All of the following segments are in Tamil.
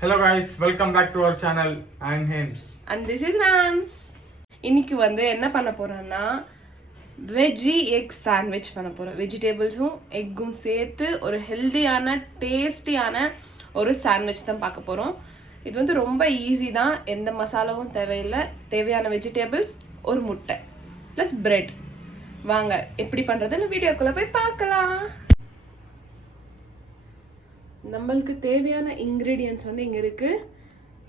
Hello guys, welcome back to our channel. I'm Hems. And this is Rams. இன்னைக்கு வந்து என்ன பண்ண போறோம்னா வெஜ்ஜி எக் சாண்ட்விச் பண்ண போறோம். வெஜிடபிள்ஸும் எக்கும் சேர்த்து ஒரு ஹெல்தியான டேஸ்டியான ஒரு சாண்ட்விச் தான் பார்க்க போறோம். இது வந்து ரொம்ப ஈஸி தான், எந்த மசாலாவும் தேவையில்லை. தேவையான வெஜிடபிள்ஸ், ஒரு முட்டை ப்ளஸ் பிரெட். வாங்க எப்படி பண்ணுறதுன்னு வீடியோக்குள்ளே போய் பார்க்கலாம். நம்மளுக்கு தேவையான இன்க்ரீடியன்ட்ஸ் வந்து இங்கே இருக்குது.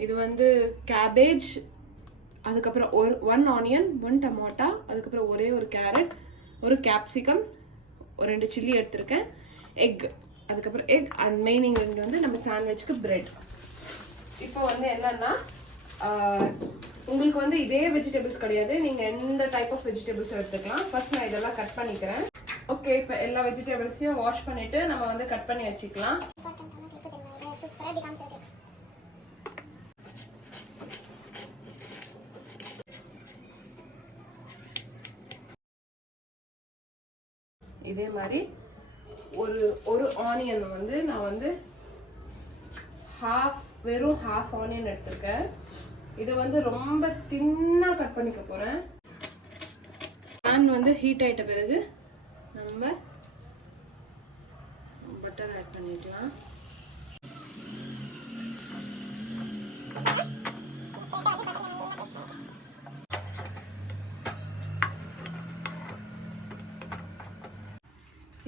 இது வந்து கேபேஜ், அதுக்கப்புறம் ஒன் ஆனியன், 1 டமாட்டா, அதுக்கப்புறம் ஒரே ஒரு கேரட், ஒரு கேப்சிகம், ஒரு 2 சில்லி எடுத்திருக்கேன், எக், அதுக்கப்புறம் எக் அண்ட் மெயின் இன்க்ரீடியன்ட் வந்து நம்ம சாண்ட்விச்சுக்கு பிரெட். இப்போ வந்து என்னென்னா உங்களுக்கு வந்து இதே வெஜிடபிள்ஸ் கிடையாது, நீங்கள் எந்த டைப் ஆஃப் வெஜிடபிள்ஸ் எடுத்துக்கலாம். ஃபர்ஸ்ட் நான் இதெல்லாம் கட் பண்ணிக்கிறேன். ஓகே, இப்போ எல்லா வெஜிடபிள்ஸையும் வாஷ் பண்ணிவிட்டு நம்ம வந்து கட் பண்ணி வச்சுக்கலாம். இதே மாதிரி ஒரு ஆனியன் வந்து நான் வந்து வெறும் ஹாஃப் ஆனியன் எடுத்திருக்கேன். இதை வந்து ரொம்ப தின்னா கட் பண்ணிக்க போறேன். பேன் வந்து ஹீட் ஆயிட்ட பிறகு நம்ம பட்டர் ஆட் பண்ணிக்கலாம்.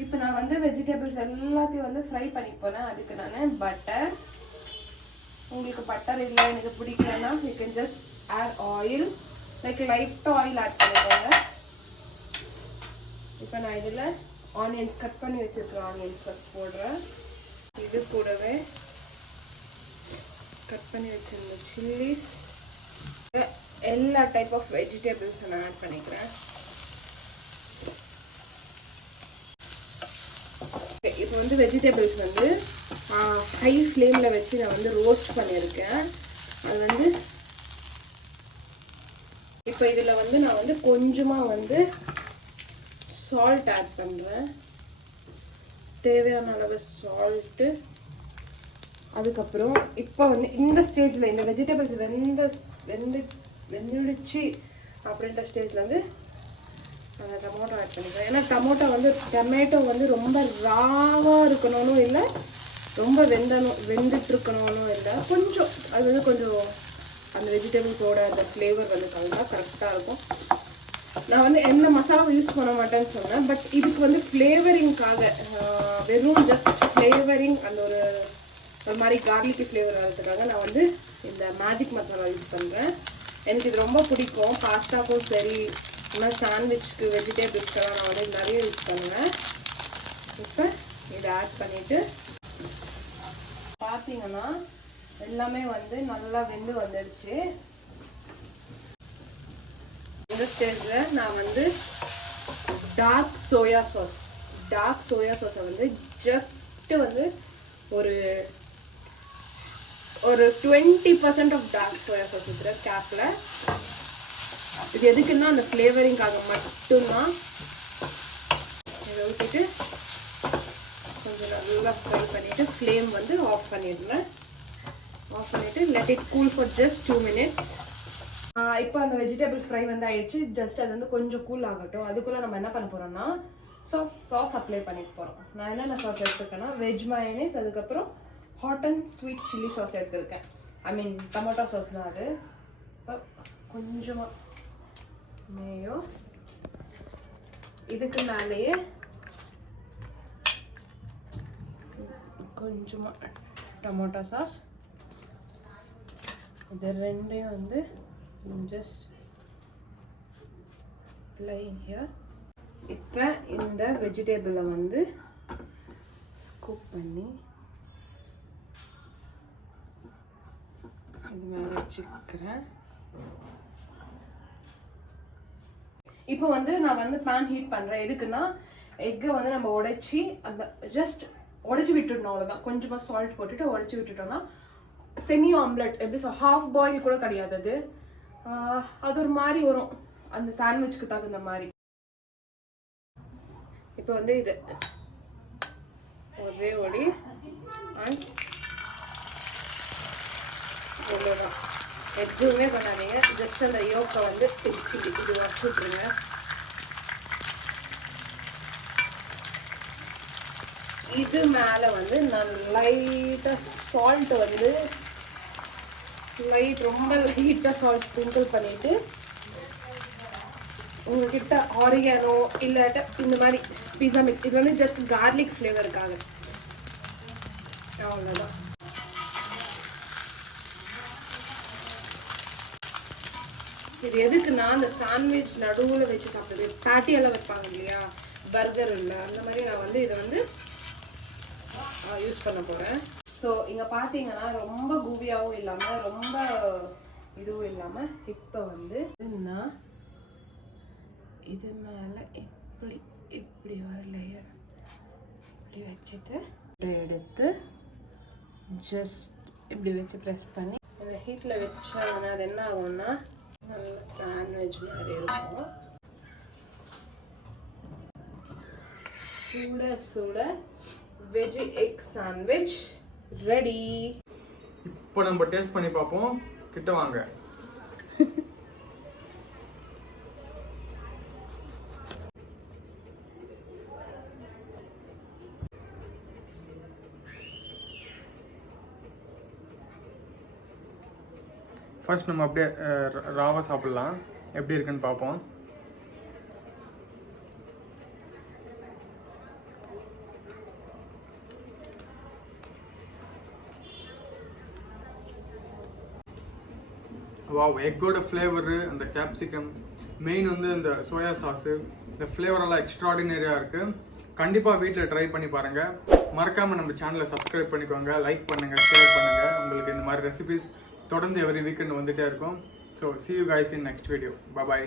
இப்போ நான் வந்து வெஜிடபிள்ஸ் எல்லாத்தையும் வந்து ஃப்ரை பண்ணி போறேன். அதுக்கு நான் பட்டர், உங்களுக்கு பட்டர் இல்லை எனக்கு பிடிக்கலன்னா you can just add oil, like light oil add பண்ணிக்கோங்க. இப்போ நான் இதில் ஆனியன்ஸ் கட் பண்ணி வச்சிருக்கிறேன், ஆனியன்ஸ் ஃபர்ஸ்ட் போடுறேன். இது கூடவே கட் பண்ணி வச்சிருந்த சில்லிஸ், எல்லா டைப் ஆஃப் வெஜிடபிள்ஸை நான் ஆட் பண்ணிக்கிறேன். இப்போ வந்து வெஜிடபிள்ஸ் வந்து ஹை ஃப்ளேமில் வச்சு நான் வந்து ரோஸ்ட் பண்ணியிருக்கேன். அது வந்து இப்போ இதில் வந்து நான் வந்து கொஞ்சமாக வந்து சால்ட் ஆட் பண்ணுறேன், தேவையான அளவு சால்ட்டு. அதுக்கப்புறம் இப்போ வந்து இந்த ஸ்டேஜில் இந்த வெஜிடபிள்ஸ் வெந்துடுச்சு அப்படின்ற ஸ்டேஜில் வந்து அந்த டொமேட்டோ ஆட் பண்ணிக்கிறேன். ஏன்னா டொமேட்டோ வந்து ரொம்ப ராவாக இருக்கணும்னு இல்லை, ரொம்ப வெந்துட்டு இருக்கணும்னு இல்லை, கொஞ்சம் அது வந்து கொஞ்சம் அந்த வெஜிடபிள்ஸோட அந்த ஃப்ளேவர் வந்து கலந்தா கரெக்டாக இருக்கும். நான் வந்து எந்த மசாலாவும் யூஸ் பண்ண மாட்டேன்னு சொன்னேன், பட் இதுக்கு வந்து ஃப்ளேவரிங்காக, வெறும் ஜஸ்ட் ஃப்ளேவரிங், அந்த ஒரு மாதிரி கார்லிக்கு ஃப்ளேவர் வரதுக்காக நான் வந்து இந்த மேஜிக் மசாலா யூஸ் பண்ணுறேன். எனக்கு இது ரொம்ப பிடிக்கும். பாஸ்தாக்கும் சரி, இந்த மாதிரி சாண்ட்விச்சுக்கு, வெஜிடபிள்ஸ்க்கெல்லாம் நான் வந்து நிறைய யூஸ் பண்ணுவேன். இப்போ இதை ஆட் பண்ணிவிட்டு பார்த்தீங்கன்னா எல்லாமே வந்து நல்லா வெந்து வந்துடுச்சு. இந்த ஸ்டேஜில் நான் வந்து டார்க் சோயா சாஸை வந்து ஜஸ்ட்டு வந்து ஒரு 20% ஆஃப் டார்க் சோயா சாஸ் ஊற்றுறேன் கேப்பில். இது எதுக்குன்னா அந்த ஃப்ளேவரிங்காக மட்டும்தான். இதை ஊற்றிட்டு கொஞ்சம் நல்லா ஃப்ரை பண்ணிவிட்டு ஃப்ளேம் வந்து ஆஃப் பண்ணிடுறேன். ஆஃப் பண்ணிவிட்டு let it cool for just 2 minutes. இப்போ அந்த வெஜிடபிள் ஃப்ரை வந்து ஆயிடுச்சு. ஜஸ்ட் அது வந்து கொஞ்சம் கூல் ஆகட்டும். அதுக்குள்ளே நம்ம என்ன பண்ண போகிறோம்னா சாஸ் அப்ளை பண்ணிக்க போகிறோம். நான் என்னென்ன சாஸ் எடுத்துருக்கேன்னா வெஜ் மயோனைஸ், அதுக்கப்புறம் hot and sweet chilli sauce எடுத்துருக்கேன். ஐ மீன் டொமேட்டோ சாஸ் தான் அது. இப்போ கொஞ்சமாக மேயோ, இதுக்கு மேலேயே கொஞ்சமாக டொமேட்டோ சாஸ், இது ரெண்டையும் வந்து ஜஸ்ட் லைங் ஹியர். இப்போ இந்த வெஜிடபிளை வந்து ஸ்கூப் பண்ணி இது மேலே வச்சுக்கிறேன். இப்போ வந்து நான் வந்து பேன் ஹீட் பண்ணுறேன். எதுக்குன்னா எக்கை வந்து நம்ம உடைச்சி அந்த ஜஸ்ட் உடைச்சி விட்டுடணும், அவ்வளோதான். கொஞ்சமாக சால்ட் போட்டுட்டு உடைச்சி விட்டுட்டோம்னா செமி ஆம்லெட், எப்படி ஹாஃப் பாயில் கூட கிடையாது, அது ஒரு மாதிரி வரும் அந்த சாண்ட்விச்சுக்கு தகுந்த மாதிரி. இப்போ வந்து இது ஒரே ஒடி அண்ட் இவ்வளோதான், எதுவுமே பண்ணாதீங்க. ஜஸ்ட் அந்த யோக்கை வந்து இது வச்சு விட்ருங்க. இது மேலே வந்து நான் லைட்டாக சால்ட் வந்து ரொம்ப லைட்டாக சால்ட் ஸ்ப்ரிங்கிள் பண்ணிவிட்டு, உங்ககிட்ட ஆரிகானோ இல்லாட்ட இந்த மாதிரி பீஸா மிக்ஸ், இது வந்து ஜஸ்ட் கார்லிக் ஃப்ளேவருக்காக, அவ்வளோதான். இது எதுக்குன்னா அந்த சாண்ட்விச் நடுவில் வச்சு சாப்பிடுறது, பேட்டியெல்லாம் வைப்பாங்க இல்லையா, பர்கர் இல்லை, அந்த மாதிரி நான் வந்து இதை வந்து யூஸ் பண்ண போகிறேன். ஸோ இங்கே பார்த்தீங்கன்னா ரொம்ப கூவியாகவும் இல்லாமல் ரொம்ப இதுவும் இல்லாமல், இப்போ வந்து நான் இது மேலே இப்படி ஒரு லேயர் இப்படி வச்சுட்டு எடுத்து ஜஸ்ட் இப்படி வச்சு ப்ரெஸ் பண்ணி அந்த ஹீட்டில் வச்சாங்கன்னா அது என்ன ஆகும்னா நல்ல சாண்ட்விச் மாதிரி இருக்கும். சுட சுட வெஜ் எக் சாண்ட்விச் ரெடி. இப்போ நம்ம டேஸ்ட் பண்ணி பார்ப்போம். கிட்ட வாங்க. ஃபர்ஸ்ட் நம்ம அப்படியே ராவாக சாப்பிட்லாம், எப்படி இருக்குன்னு பார்ப்போம். வாவ், எக்கோட ஃப்ளேவரு, அந்த கேப்சிகம், மெயின் வந்து இந்த சோயா சாஸு, இந்த ஃப்ளேவரெல்லாம் எக்ஸ்ட்ராடினரியாக இருக்குது. கண்டிப்பாக வீட்டில் ட்ரை பண்ணி பாருங்கள். மறக்காமல் நம்ம சேனலை சப்ஸ்கிரைப் பண்ணிக்கோங்க, லைக் பண்ணுங்கள், ஷேர் பண்ணுங்கள். உங்களுக்கு இந்த மாதிரி ரெசிபிஸ் தொடர்ந்து எவ்ரி வீக்கெண்ட் வந்துகிட்டே இருக்கும். So see you guys in next video. Bye bye.